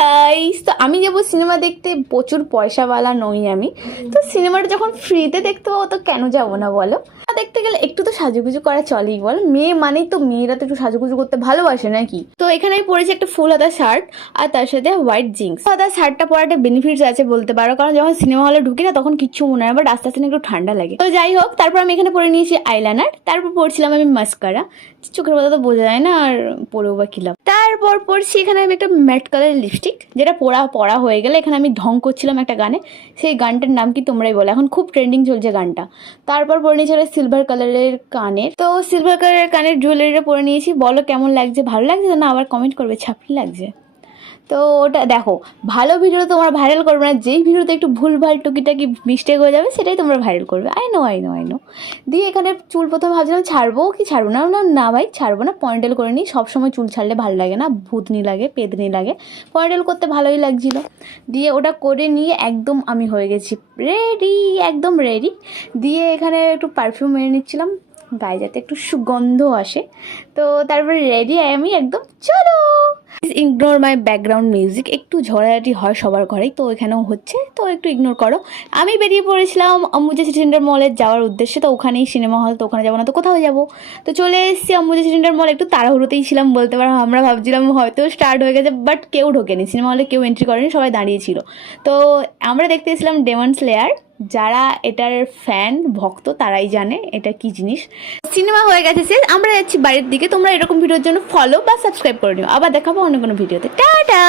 Guys, তো আমি যাবো সিনেমা দেখতে, প্রচুর পয়সাওয়ালা নই আমি। তো সিনেমাটা যখন ফ্রিতে দেখতে পাবো তো কেন যাবো না বলো। দেখতে গেলে একটু তো সাজুগুজু করা চলেই বল, মেয়ে মানেই তো মেয়েরা তো একটু সাজুগুজু করতে ভালোবাসে নাকি। তো এখানে আমি পরেছি একটা ফুল হাতা শার্ট আর তার সাথে হোয়াইট জিন্স। হাতা শার্টটা পরে একটা বেনিফিটস আছে বলতে পারো, কারণ যখন সিনেমা হলে ঢুকি না তখন কিচ্ছু মনে হয়, বাট আস্তে আস্তে একটু ঠান্ডা লাগে। তো যাই হোক, তারপর আমি এখানে পরে নিয়েছি আইলাইনার, তারপর পরছিলাম আমি মাস্কারা। চোখের কথা তো বোঝা যায় না, আর পরেও বা কি লাভ। তারপর পরছি এখানে আমি একটা ম্যাট কালারের লিপস্টিক, যেটা পরা হয়ে গেলে এখানে আমি ঢং করছিলাম একটা গানে। সেই গানটার নাম কি তোমরাই বলো, এখন খুব ট্রেন্ডিং চলছে গানটা। তারপর পরে নিয়েছি সিলভার কালারের কানের, তো সিলভার কালারের কানের জুয়েলারিটা পরে নিয়েছি। বলো কেমন লাগছে, ভালো লাগছে না আবার কমেন্ট করবে ছাপড়ি লাগছে। তো ওটা দেখো, ভালো ভিডিও তোমরা ভাইরাল করবে না, যেই ভিডিওতে একটু ভুলভাল টুকিটাকি মিস্টেক হয়ে যাবে সেটাই তোমরা ভাইরাল করবে। I know. দিয়ে এখানে চুল প্রথমে ভাবছিলাম ছাড়বো কি ছাড়বো না, না ভাই ছাড়বো না, পয়েন্টেল করে নিই। সবসময় চুল ছাড়লে ভালো লাগে না, ভূতনি লাগে, পেদনি লাগে। পয়েন্টেল করতে ভালোই লাগছিল। দিয়ে ওটা করে নিয়ে একদম আমি হয়ে গেছি রেডি, একদম রেডি। দিয়ে এখানে একটু পারফিউম মেরে নিচ্ছিলাম গায়ে যাতে একটু সুগন্ধ আসে। তো তারপরে রেডি আমি একদম, চলো। ইগনোর মাই ব্যাকগ্রাউন্ড মিউজিক, একটু ঝড়াঝাটি হয় সবার ঘরেই, তো এখানেও হচ্ছে, তো একটু ইগনোর করো। আমি বেরিয়ে পড়েছিলাম অম্বুজা সিটি সেন্টার মলে যাওয়ার উদ্দেশ্যে, তো ওখানেই সিনেমা হল, তো ওখানে যাবো না তো কোথাও যাবো। তো চলে এসেছি অম্বুজা সিটি সেন্টার মল, একটু তাড়াহুড়োতেই ছিলাম বলতে পারো। আমরা ভাবছিলাম হয়তো স্টার্ট হয়ে গেছে, বাট কেউ ঢোকেনি সিনেমা হলে, কেউ এন্ট্রি করেনি, সবাই দাঁড়িয়েছিল। তো আমরা দেখতে এসেছিলাম ডেমন স্লেয়ার। যারা এটার ফ্যান ভক্ত তারাই জানে এটা কি জিনিস। সিনেমা হয়ে গেছে শেষ, আমরা যাচ্ছি বাড়ির দিকে। তোমরা এরকম ভিডিওর জন্য ফলো বা সাবস্ক্রাইব করে নিও। আবার দেখাবো অন্য কোনো ভিডিওতে। টাটা।